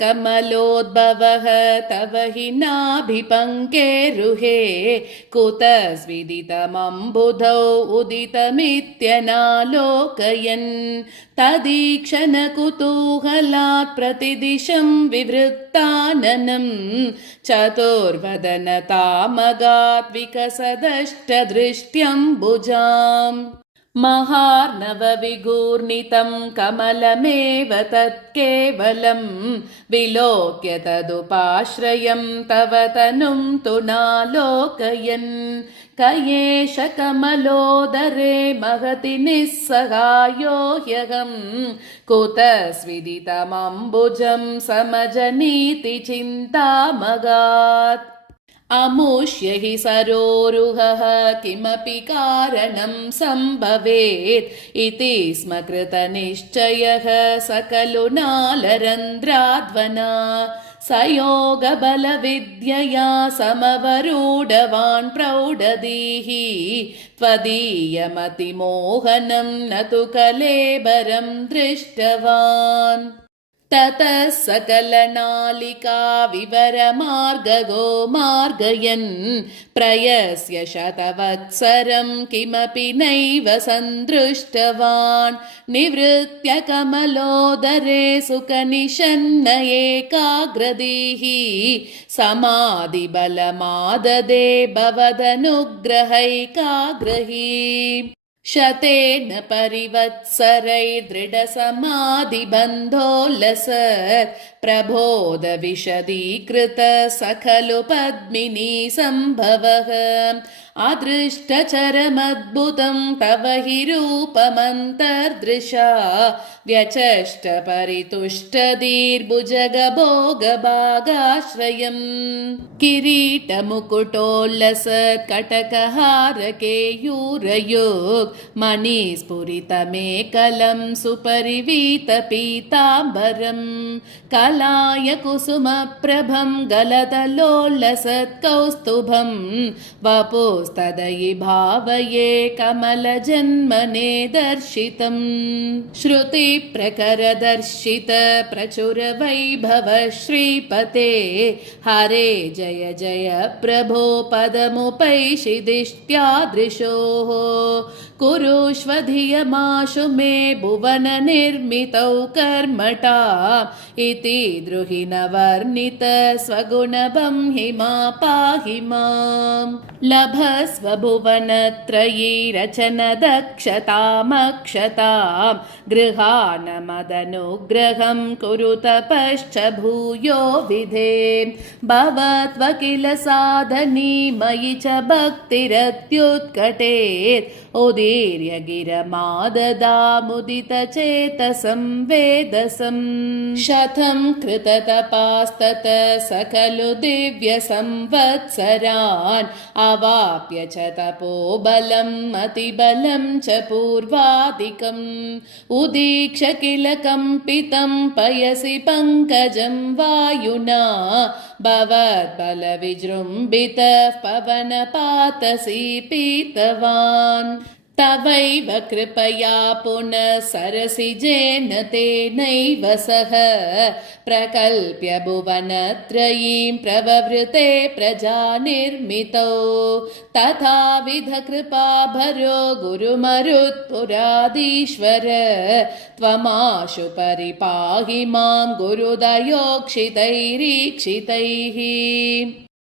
कमलोद्भवः तव हि नाभिपङ्केरुहे कुतस्विदितमम्बुधौ उदितमित्यनालोकयन् तदीक्षणकुतूहलात् प्रतिदिशं विवृत्ताननं चतुर्वदनतामगात् विकसदष्टदृष्ट्यम्बुजाम् महार्णवविगूर्णितं कमलमेव तत्केवलं विलोक्य तदुपाश्रयं तव तनुं तु नालोकयन् कयेष कमलोदरे महति निस्सहायो ह्यहं कुतस्विदितमम्बुजं समजनीति चिन्तामगात् अमुष्य हि सरोरुहः किमपि कारणं सम्भवेत् इति स्म कृतनिश्चयः सकलु नालरन्ध्राध्वना सयोगबलविद्यया समवरूढवान् प्रौढधीः त्वदीयमतिमोहनं न तु कलेबरं दृष्टवान् ततः सकलनालिका विवरमार्गगो मार्गयन् प्रयस्य शतवत्सरं किमपि नैव सन्दृष्टवान् निवृत्य कमलोदरे सुखनिशन्न एकाग्रधीः समाधिबलमाददे भवदनुग्रहैकाग्रही शतेन परिवत्सरैर्दृढसमाधिबन्धोल्लसत् प्रबोधविशदीकृत सकलु पद्मिनी सम्भवः अदृष्टचरमद्भुतं तव हि रूपमन्तर्दृशा व्यचष्ट परितुष्टदीर्भुजगभोगभागाश्रयम् किरीटमुकुटोल्लसत् कटकहारकेयूरयुक् मणिस्फुरितमेकलं सुपरिवीतपीताम्बरम् कलाय कुसुमप्रभं गलदलोल्लसत् कौस्तुभं वपुस्तदयि भावये कमलजन्मने दर्शितम् श्रुतिप्रकरदर्शित प्रचुरवैभव श्रीपते हरे जय जय प्रभो पदमुपैषिदिष्ट्यादृशोः कुरुष्व धियमाशु मे भुवन निर्मितौ कर्मटा इति द्रुहि न वर्णित स्वगुणभं हिमा पाहि माम् लभस्व भुवनत्रयी रचन दक्षतामक्षतां गृहानमदनुग्रहं कुरु तपश्च भूयो विधे भवत्वकिल साधनी मयि च भक्तिरत्युत्कटेत् उदीर्य गिरमाददामुदितचेतसं वेदसं शतं कृततपास्तत सकलु दिव्यसंवत्सरान् अवाप्य च तपोबलम् अतिबलं च पूर्वादिकम् उदीक्ष किल कम्पितं पयसि पङ्कजं वायुना भवद्बलविजृम्भितः पवनपातसी पीतवान् तवैव कृपया पुनः सरसिजेन तेनैव सह प्रकल्प्य भुवनत्रयीं प्रववृते प्रजानिर्मितौ तथाविध कृपाभरो गुरुमरुत्पुराधीश्वर त्वमाशु परिपाहि मां गुरुदयोक्षितैरीक्षितैः।